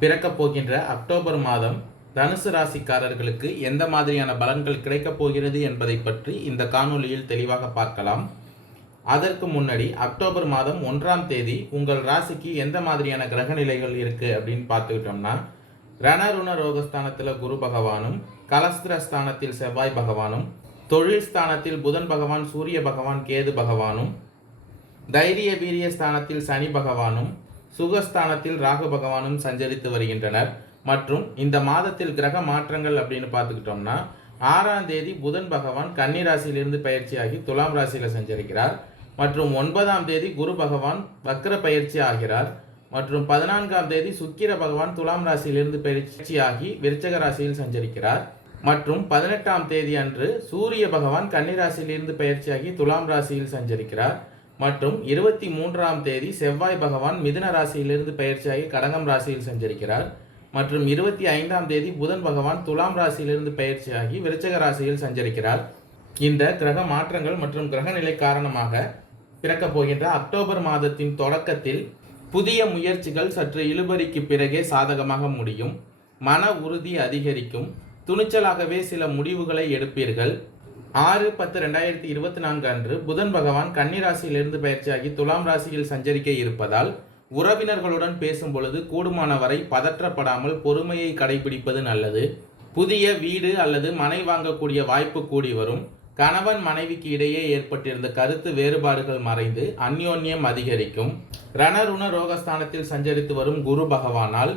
பிறக்கப் போகின்ற அக்டோபர் மாதம் தனுசு ராசிக்காரர்களுக்கு எந்த மாதிரியான பலன்கள் கிடைக்கப் போகிறது என்பதை பற்றி இந்த காணொளியில் தெளிவாக பார்க்கலாம். அதற்கு முன்னாடி அக்டோபர் மாதம் 1ஆம் தேதி உங்கள் ராசிக்கு எந்த மாதிரியான கிரக நிலைகள் இருக்குது அப்படின்னு பார்த்துக்கிட்டோம்னா, ரணருண ரோகஸ்தானத்தில் குரு பகவானும், கலஸ்திரஸ்தானத்தில் செவ்வாய் பகவானும், தொழில் ஸ்தானத்தில் புதன் பகவான், சூரிய பகவான், கேது பகவானும், தைரிய வீரிய ஸ்தானத்தில் சனி பகவானும், சுகஸ்தானத்தில் ராகு பகவானும் சஞ்சரித்து வருகின்றனர். மற்றும் இந்த மாதத்தில் கிரக மாற்றங்கள் அப்படின்னு பார்த்துக்கிட்டோம்னா, 6ஆம் தேதி புதன் பகவான் கன்னி ராசியிலிருந்து பயிற்சியாகி துலாம் ராசியில் சஞ்சரிக்கிறார். மற்றும் 9ஆம் தேதி குரு பகவான் வக்ர பயிற்சி ஆகிறார். மற்றும் 14ஆம் தேதி சுக்கிர பகவான் துலாம் ராசியிலிருந்து பயிற்சியாகி விருச்சக ராசியில் சஞ்சரிக்கிறார். மற்றும் 18ஆம் தேதி அன்று சூரிய பகவான் கன்னி ராசியிலிருந்து பயிற்சியாகி துலாம் ராசியில் சஞ்சரிக்கிறார். மற்றும் 23ஆம் தேதி செவ்வாய் பகவான் மிதுன ராசியிலிருந்து பயிற்சியாகி கடகம் ராசியில் சஞ்சரிக்கிறார். மற்றும் 25ஆம் தேதி புதன் பகவான் துலாம் ராசியிலிருந்து பயிற்சியாகி விருச்சக ராசியில் சஞ்சரிக்கிறார். இந்த கிரக மாற்றங்கள் மற்றும் கிரக நிலை காரணமாக பிறக்கப் போகின்ற அக்டோபர் மாதத்தின் தொடக்கத்தில் புதிய முயற்சிகள் சற்று இழுபறிக்கு பிறகே சாதகமாக முடியும். மன உறுதி அதிகரிக்கும். துணிச்சலாகவே சில முடிவுகளை எடுப்பீர்கள். 6/10/2024 அன்று புதன் பகவான் கன்னி ராசியிலிருந்து பயிற்சியாகி துலாம் ராசியில் சஞ்சரிக்க இருப்பதால் உறவினர்களுடன் பேசும் பொழுது கூடுமான வரை பதற்றப்படாமல் பொறுமையை கடைபிடிப்பது நல்லது. புதிய வீடு அல்லது மனை வாங்கக்கூடிய வாய்ப்பு கூடி வரும். கணவன் மனைவிக்கு இடையே ஏற்பட்டிருந்த கருத்து வேறுபாடுகள் மறைந்து அந்யோன்யம் அதிகரிக்கும். ரணருண ரோகஸ்தானத்தில் சஞ்சரித்து வரும் குரு பகவானால்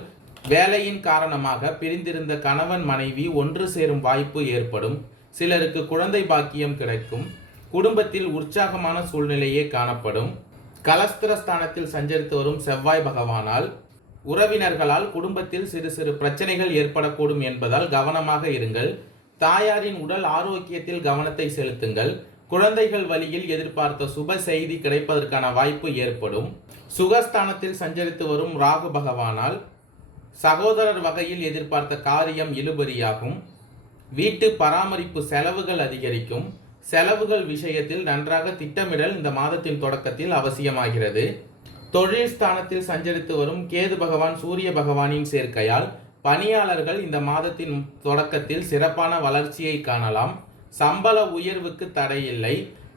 வேலையின் காரணமாக பிரிந்திருந்த கணவன் மனைவி ஒன்று சேரும் வாய்ப்பு ஏற்படும். சிலருக்கு குழந்தை பாக்கியம் கிடைக்கும். குடும்பத்தில் உற்சாகமான சூழ்நிலையே காணப்படும். கலஸ்திரஸ்தானத்தில் சஞ்சரித்து வரும் செவ்வாய் பகவானால் உறவினர்களால் குடும்பத்தில் சிறு சிறு பிரச்சனைகள் ஏற்படக்கூடும் என்பதால் கவனமாக இருங்கள். தாயாரின் உடல் ஆரோக்கியத்தில் கவனத்தை செலுத்துங்கள். குழந்தைகள் வழியில் எதிர்பார்த்த சுப செய்தி கிடைப்பதற்கான வாய்ப்பு ஏற்படும். சுகஸ்தானத்தில் சஞ்சரித்து வரும் ராகு பகவானால் சகோதரர் வகையில் எதிர்பார்த்த காரியம் இழுபறியாகும். வீட்டு பராமரிப்பு செலவுகள் அதிகரிக்கும். செலவுகள் விஷயத்தில் நன்றாக திட்டமிடல் இந்த மாதத்தின் தொடக்கத்தில் அவசியமாகிறது. தொழில் ஸ்தானத்தில் சஞ்சரித்து வரும் கேது பகவான் சூரிய பகவானின் சேர்க்கையால் பணியாளர்கள் இந்த மாதத்தின் தொடக்கத்தில் சிறப்பான வளர்ச்சியை காணலாம். சம்பள உயர்வுக்கு தடையில்லை.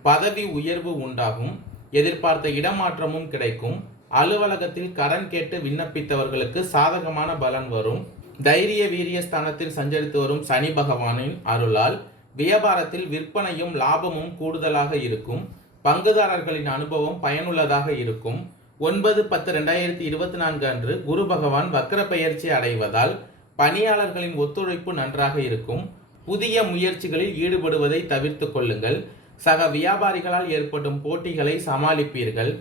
பதவி உயர்வு உண்டாகும். எதிர்பார்த்த இடமாற்றமும் கிடைக்கும். அலுவலகத்தில் கடன் கேட்டு விண்ணப்பித்தவர்களுக்கு சாதகமான பலன் வரும். தைரிய வீரிய ஸ்தானத்தில் சஞ்சரித்து வரும் சனி பகவானின் அருளால் வியாபாரத்தில் விற்பனையும் லாபமும் கூடுதலாக இருக்கும். பங்குதாரர்களின் அனுபவம் பயனுள்ளதாக இருக்கும். 9/10/2024 அன்று குரு பகவான் வக்ர பயிற்சி அடைவதால் பணியாளர்களின் ஒத்துழைப்பு நன்றாக இருக்கும். புதிய முயற்சிகளில் ஈடுபடுவதை தவிர்த்து கொள்ளுங்கள். சக வியாபாரிகளால் ஏற்படும் போட்டிகளை சமாளிப்பீர்கள்.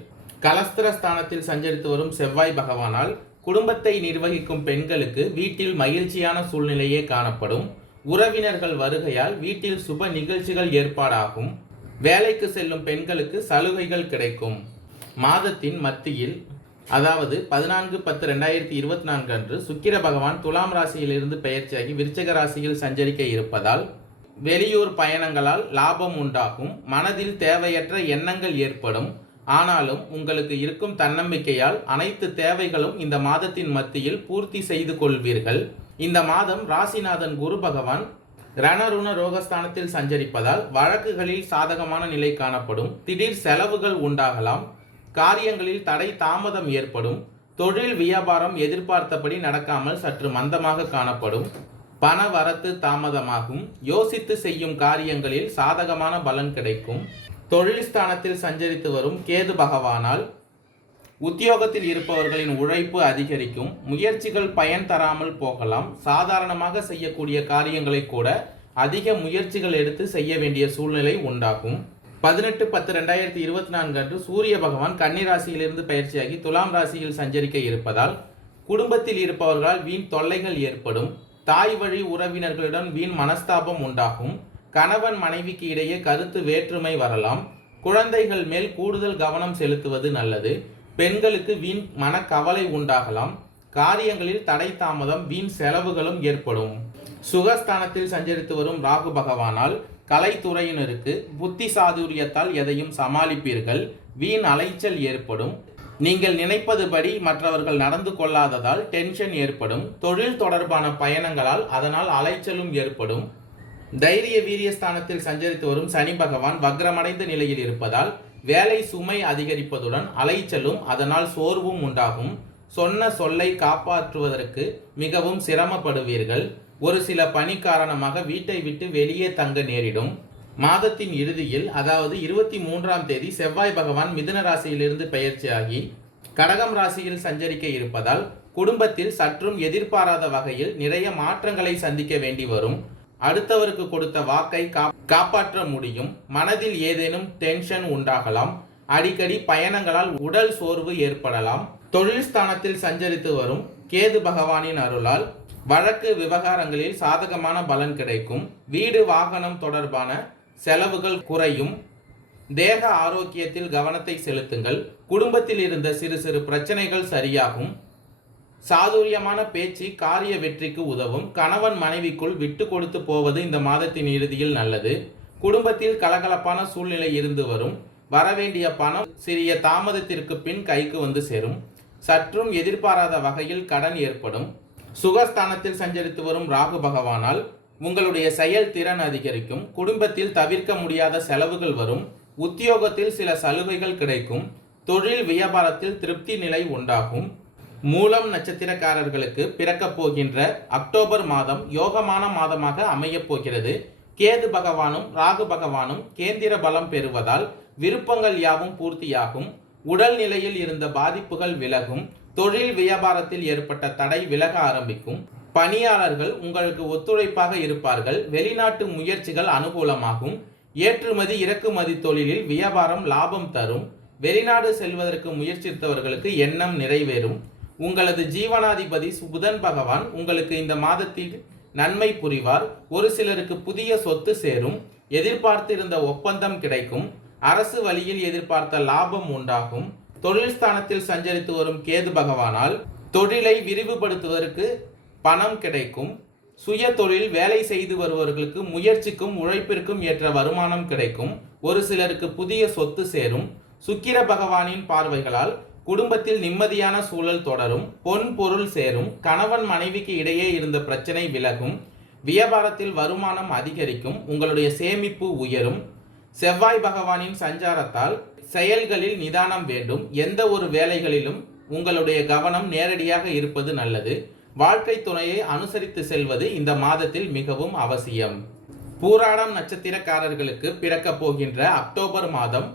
கலஸ்திரஸ்தானத்தில் சஞ்சரித்து வரும் செவ்வாய் பகவானால் குடும்பத்தை நிர்வகிக்கும் பெண்களுக்கு வீட்டில் மகிழ்ச்சியான சூழ்நிலையே காணப்படும். உறவினர்கள் வருகையால் வீட்டில் சுப நிகழ்ச்சிகள் ஏற்பாடாகும். வேலைக்கு செல்லும் பெண்களுக்கு சலுகைகள் கிடைக்கும். மாதத்தின் மத்தியில் அதாவது 14/10/2024 அன்று சுக்கிர பகவான் துலாம் ராசியிலிருந்து பயிற்சியாகி விருச்சக ராசியில் சஞ்சரிக்க இருப்பதால் வெளியூர் பயணங்களால் லாபம் உண்டாகும். மனதில் தேவையற்ற எண்ணங்கள் ஏற்படும். ஆனாலும் உங்களுக்கு இருக்கும் தன்னம்பிக்கையால் அனைத்து தேவைகளும் இந்த மாதத்தின் மத்தியில் பூர்த்தி செய்து கொள்வீர்கள். இந்த மாதம் ராசிநாதன் குரு பகவான் ரணருண ரோகஸ்தானத்தில் சஞ்சரிப்பதால் வழக்குகளில் சாதகமான நிலை காணப்படும். திடீர் செலவுகள் உண்டாகலாம். காரியங்களில் தடை தாமதம் ஏற்படும். தொழில் வியாபாரம் எதிர்பார்த்தபடி நடக்காமல் சற்று மந்தமாக காணப்படும். பண வரத்து தாமதமாகும். யோசித்து செய்யும் காரியங்களில் சாதகமான பலன் கிடைக்கும். தொழில் ஸ்தானத்தில் சஞ்சரித்து வரும் கேது பகவானால் உத்தியோகத்தில் இருப்பவர்களின் உழைப்பு அதிகரிக்கும். முயற்சிகள் பயன் தராமல் போகலாம். சாதாரணமாக செய்யக்கூடிய காரியங்களை கூட அதிக முயற்சிகள் எடுத்து செய்ய வேண்டிய சூழ்நிலை உண்டாகும். 18/10/2024 அன்று சூரிய பகவான் கன்னி ராசியிலிருந்து பயிற்சியாகி துலாம் ராசியில் சஞ்சரிக்க இருப்பதால் குடும்பத்தில் இருப்பவர்களால் வீண் தொல்லைகள் ஏற்படும். தாய் வழி உறவினர்களுடன் வீண் மனஸ்தாபம் உண்டாகும். கணவன் மனைவிக்கு இடையே கருத்து வேற்றுமை வரலாம். குழந்தைகள் மேல் கூடுதல் கவனம் செலுத்துவது நல்லது. பெண்களுக்கு வீண் மனக்கவலை உண்டாகலாம். காரியங்களில் தடை தாமதம், வீண் செலவுகளும் ஏற்படும். சுகஸ்தானத்தில் சஞ்சரித்து வரும் ராகு பகவானால் கலைத்துறையினருக்கு புத்தி சாதுரியத்தால் எதையும் சமாளிப்பீர்கள். வீண் அலைச்சல் ஏற்படும். நீங்கள் நினைப்பதுபடி மற்றவர்கள் நடந்து கொள்ளாததால் டென்ஷன் ஏற்படும். தொழில் தொடர்பான பயணங்களால் அதனால் அலைச்சலும் ஏற்படும். தைரிய வீரியஸ்தானத்தில் சஞ்சரித்து வரும் சனி பகவான் வக்ரமடைந்த நிலையில் இருப்பதால் வேலை சுமை அதிகரிப்பதுடன் அலைச்சலும் அதனால் சோர்வும் உண்டாகும். சொன்ன சொல்லை காப்பாற்றுவதற்கு மிகவும் சிரமப்படுவீர்கள். ஒரு சில பணி காரணமாக வீட்டை விட்டு வெளியே தங்க நேரிடும். மாதத்தின் இறுதியில், அதாவது 23ஆம் தேதி செவ்வாய் பகவான் மிதுன ராசியிலிருந்து பெயர்ச்சியாகி கடகம் ராசியில் சஞ்சரிக்க இருப்பதால் குடும்பத்தில் சற்றும் எதிர்பாராத வகையில் நிறைய மாற்றங்களை சந்திக்க வேண்டி வரும். அடுத்தவருக்கு கொடுத்த வாக்கை காப்பாற்ற முடியும். மனதில் ஏதேனும் டென்ஷன் உண்டாகலாம். அடிக்கடி பயணங்களால் உடல் சோர்வு ஏற்படலாம். தொழில் ஸ்தானத்தில் சஞ்சரித்து வரும் கேது பகவானின் அருளால் வழக்கு விவகாரங்களில் சாதகமான பலன் கிடைக்கும். வீடு வாகனம் தொடர்பான செலவுகள் குறையும். தேக ஆரோக்கியத்தில் கவனத்தை செலுத்துங்கள். குடும்பத்தில் இருந்த சிறு சிறு பிரச்சனைகள் சரியாகும். சாதுரியமான பேச்சு காரிய வெற்றிக்கு உதவும். கணவன் மனைவிக்குள் விட்டு கொடுத்து போவது இந்த மாதத்தின் இறுதியில் நல்லது. குடும்பத்தில் கலகலப்பான சூழ்நிலை இருந்து வரும். வரவேண்டிய பணம் சிறிய தாமதத்திற்கு பின் கைக்கு வந்து சேரும். சற்றும் எதிர்பாராத வகையில் கடன் ஏற்படும். சுகஸ்தானத்தில் சஞ்சரித்து வரும் ராகு பகவானால் உங்களுடைய செயல்திறன் அதிகரிக்கும். குடும்பத்தில் தவிர்க்க முடியாத செலவுகள் வரும். உத்தியோகத்தில் சில சலுகைகள் கிடைக்கும். தொழில் வியாபாரத்தில் திருப்தி நிலை உண்டாகும். மூலம் நட்சத்திரக்காரர்களுக்கு பிறக்கப் போகின்ற அக்டோபர் மாதம் யோகமான மாதமாக அமையப் போகிறது. கேது பகவானும் ராகு பகவானும் கேந்திர பலம் பெறுவதால் விருப்பங்கள் யாவும் பூர்த்தியாகும். உடல் நிலையில் இருந்த பாதிப்புகள் விலகும். தொழில் வியாபாரத்தில் ஏற்பட்ட தடை விலக ஆரம்பிக்கும். பணியாளர்கள் உங்களுக்கு ஒத்துழைப்பாக இருப்பார்கள். வெளிநாட்டு முயற்சிகள் அனுகூலமாகும். ஏற்றுமதி இறக்குமதி தொழிலில் வியாபாரம் லாபம் தரும். வெளிநாடு செல்வதற்கு முயற்சித்தவர்களுக்கு எண்ணம் நிறைவேறும். உங்களது ஜீவனாதிபதி புதன் பகவான் உங்களுக்கு இந்த மாதத்தில் நன்மை புரிவார். ஒரு சிலருக்கு புதிய சொத்து சேரும். எதிர்பார்த்திருந்த ஒப்பந்தம் கிடைக்கும். அரசு வழியில் எதிர்பார்த்த லாபம் உண்டாகும். தொழில் ஸ்தானத்தில் சஞ்சரித்து வரும் கேது பகவானால் தொழிலை விரிவுபடுத்துவதற்கு பணம் கிடைக்கும். சுய தொழில் வேலை செய்து வருபவர்களுக்கு முயற்சிக்கும் உழைப்பிற்கும் ஏற்ற வருமானம் கிடைக்கும். ஒரு சிலருக்கு புதிய சொத்து சேரும். சுக்கிர பகவானின் பார்வைகளால் குடும்பத்தில் நிம்மதியான சூழல் தொடரும். பொன் பொருள் சேரும். கணவன் மனைவிக்கு இடையே இருந்த பிரச்சனை விலகும். வியாபாரத்தில் வருமானம் அதிகரிக்கும். உங்களுடைய சேமிப்பு உயரும். செவ்வாய் பகவானின் சஞ்சாரத்தால் செயல்களில் நிதானம் வேண்டும். எந்த ஒரு வேலைகளிலும் உங்களுடைய கவனம் நேரடியாக இருப்பது நல்லது. வாழ்க்கை துணையை அனுசரித்து செல்வது இந்த மாதத்தில் மிகவும் அவசியம். பூராடம் நட்சத்திரக்காரர்களுக்கு பிறக்கப் போகின்ற அக்டோபர் மாதம்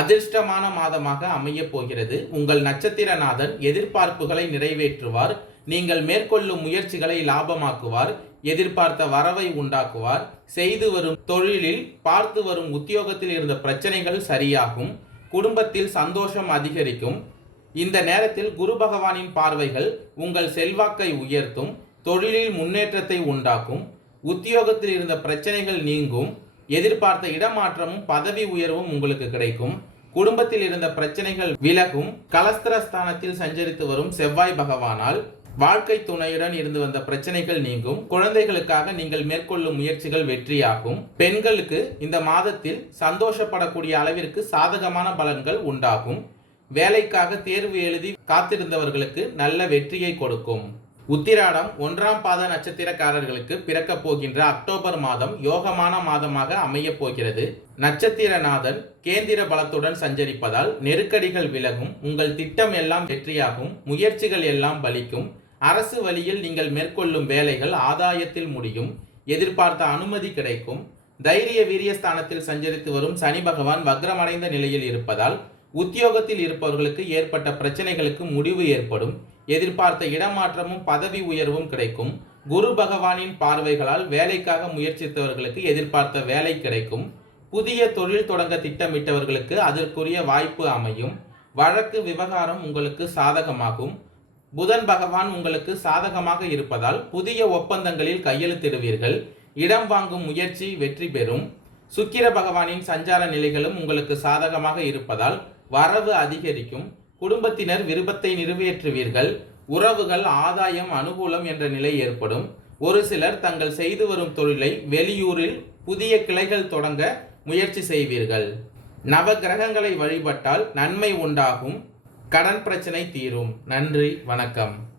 அதிர்ஷ்டமான மாதமாக அமையப் போகிறது. உங்கள் நட்சத்திரநாதன் எதிர்பார்ப்புகளை நிறைவேற்றுவார். நீங்கள் மேற்கொள்ளும் முயற்சிகளை லாபமாக்குவார். எதிர்பார்த்த வரவை உண்டாக்குவார். செய்து வரும் தொழிலில் பார்த்து வரும் உத்தியோகத்தில் இருந்த பிரச்சனைகள் சரியாகும். குடும்பத்தில் சந்தோஷம் அதிகரிக்கும். இந்த நேரத்தில் குரு பகவானின் பார்வைகள் உங்கள் செல்வாக்கை உயர்த்தும். தொழிலில் முன்னேற்றத்தை உண்டாக்கும். உத்தியோகத்தில் இருந்த பிரச்சனைகள் நீங்கும். எதிர்பார்த்த இடமாற்றமும் பதவி உயர்வும் உங்களுக்கு கிடைக்கும். குடும்பத்தில் இருந்த பிரச்சனைகள் விலகும். கலஸ்திரஸ்தானத்தில் சஞ்சரித்து வரும் செவ்வாய் பகவானால் வாழ்க்கை துணையுடன் இருந்து வந்த பிரச்சனைகள் நீங்கும். குழந்தைகளுக்காக நீங்கள் மேற்கொள்ளும் முயற்சிகள் வெற்றியாகும். பெண்களுக்கு இந்த மாதத்தில் சந்தோஷப்படக்கூடிய அளவிற்கு சாதகமான பலன்கள் உண்டாகும். வேலைக்காக தேர்வு எழுதி காத்திருந்தவர்களுக்கு நல்ல வெற்றியை கொடுக்கும். உத்திராடம் 1ஆம் பாத நட்சத்திரக்காரர்களுக்கு பிறக்கப் போகின்ற அக்டோபர் மாதம் யோகமான மாதமாக அமையப் போகிறது. நட்சத்திரநாதன் கேந்திர பலத்துடன் சஞ்சரிப்பதால் நெருக்கடிகள் விலகும். உங்கள் திட்டம் எல்லாம் வெற்றியாகும். முயற்சிகள் எல்லாம் பலிக்கும். அரசு வழியில் நீங்கள் மேற்கொள்ளும் வேலைகள் ஆதாயத்தில் முடியும். எதிர்பார்த்த அனுமதி கிடைக்கும். தைரிய வீரியஸ்தானத்தில் சஞ்சரித்து வரும் சனி பகவான் வக்ரமடைந்த நிலையில் இருப்பதால் உத்தியோகத்தில் இருப்பவர்களுக்கு ஏற்பட்ட பிரச்சனைகளுக்கு முடிவு ஏற்படும். எதிர்பார்த்த இடமாற்றமும் பதவி உயர்வும் கிடைக்கும். குரு பகவானின் பார்வைகளால் வேலைக்காக முயற்சித்தவர்களுக்கு எதிர்பார்த்த வேலை கிடைக்கும். புதிய தொழில் தொடங்க திட்டமிட்டவர்களுக்கு அதற்குரிய வாய்ப்பு அமையும். வழக்கு விவகாரம் உங்களுக்கு சாதகமாகும். புதன் பகவான் உங்களுக்கு சாதகமாக இருப்பதால் புதிய ஒப்பந்தங்களில் கையெழுத்திடுவீர்கள். இடம் வாங்கும் முயற்சி வெற்றி பெறும். சுக்கிர பகவானின் சஞ்சார நிலைகளும் உங்களுக்கு சாதகமாக இருப்பதால் வரவு அதிகரிக்கும். குடும்பத்தினர் விருப்பத்தை நிறைவேற்றுவீர்கள். உறவுகள், ஆதாயம், அனுகூலம் என்ற நிலை ஏற்படும். ஒரு சிலர் தங்கள் செய்து வரும் தொழிலை வெளியூரில் புதிய கிளைகள் தொடங்க முயற்சி செய்வீர்கள். நவ கிரகங்களை வழிபட்டால் நன்மை உண்டாகும். கடன் பிரச்சனை தீரும். நன்றி, வணக்கம்.